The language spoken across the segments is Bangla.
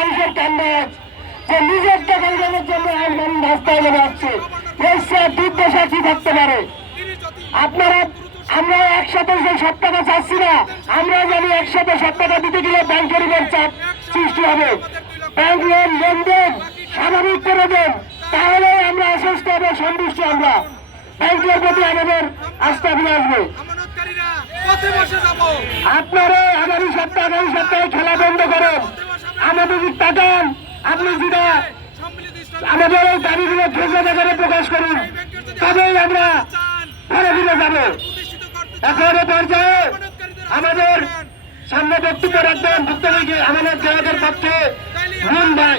মানুষের কান্দাজ যে নিজের টাকা ইনকামের জন্য আইন রাস্তায় নেমে আসছে, এর চেয়ে দুর্দশা কি থাকতে পারে? আপনারা আমরা একসাথে যে 7 টাকা চাচ্ছি না, আমরা জানি একসাথে 7 টাকা দিতে গেলে ব্যাংকের উপর চাপ সৃষ্টি হবে। ব্যাংক লেনদেন স্বাভাবিক করে দেন, তাহলে আমরা আশ্বস্ত হবে, সন্তুষ্ট আমরা ব্যাংকের প্রতি আমাদের আস্থা ফিরে আসবে। আপনারা আগামী সপ্তাহে খেলা বন্ধ করেন, আমাদের তাকান, আপনি যেটা আমাদের এই দাবিগুলো ধৈর্য প্রকাশ করুন, তবেই আমরা ঘরে ফিরে যাবো। এখন পর্যায়ে আমাদের সামনে বক্তব্য রাখবেন ভুক্তভোগী আমাদের জেলাদের পক্ষে রুন ভাই।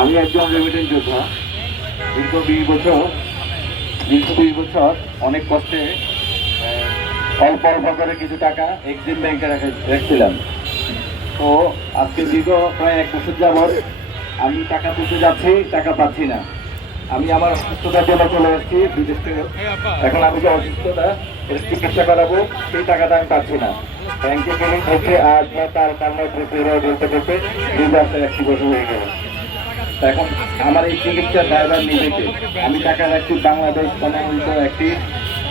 আমি একজন রেমিটেন্স যোদ্ধা। দীর্ঘ 20 বছর অনেক কষ্টে অল্প অল্প করে কিছু টাকা এক্সিম ব্যাংকে রাখছিলাম। তো আজকে দীর্ঘ প্রায় 1 বছর যাবৎ আমি টাকা তুলতে যাচ্ছি, টাকা পাচ্ছি না। আমি আমার অসুস্থতার জন্য চলে আসছি বিদেশ থেকে। এখন আমি যে অসুস্থতা এর চিকিৎসা করাবো, সেই টাকাটা আমি পাচ্ছি না। ব্যাংকে গেলে বলছে আজ বা তার কান্নায় বলতে বলতে 2 বছর 1 বছর হয়ে গেল। এখন আমার এই চিকিৎসার ড্রাইভার নিজেকে আমি টাকা রাখছি বাংলাদেশ অনুমোদিত একটি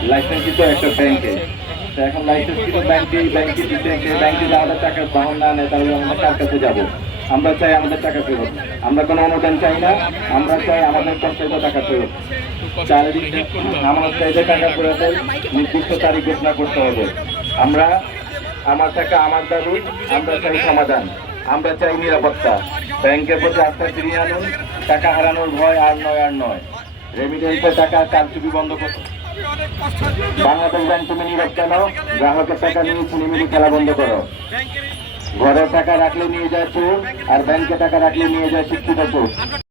লাইসেন্সিত একটা ব্যাংকে। এখন লাইসেন্সিত ব্যাংকে দিতে ব্যাংকে যে আমাদের টাকা বহন না নেয়, তাহলে আমরা কার কাছে যাবো? আমরা চাই আমাদের টাকা ফেরত। আমরা কোনো অনুদান চাই না, আমরা চাই আমাদের কষ্টের টাকা ফেরত। চারিদিকে আমার চাইতে টাকা ফেরতের নির্দিষ্ট তারিখ ঘোষণা করতে হবে। আমরা আমার টাকা আমার দাবি, আমরা চাই সমাধান, আমরা চাই নিরাপত্তা। ব্যাংকের প্রতি আস্থা ফিরিয়ে আনুন, টাকা হারানোর ভয় আর নয়। রেমিটেন্সের টাকা কারচুপি বন্ধ করুন। বাংলাদেশ ব্যাংক, তুমি নীরব কেন? গ্রাহকের টাকা নিয়ে ছিনিমিনি খেলা বন্ধ করো। ঘরের টাকা রাখলে নিয়ে যায় চোর, আর ব্যাংকে টাকা রাখলে নিয়ে যায় শিক্ষিত চোর।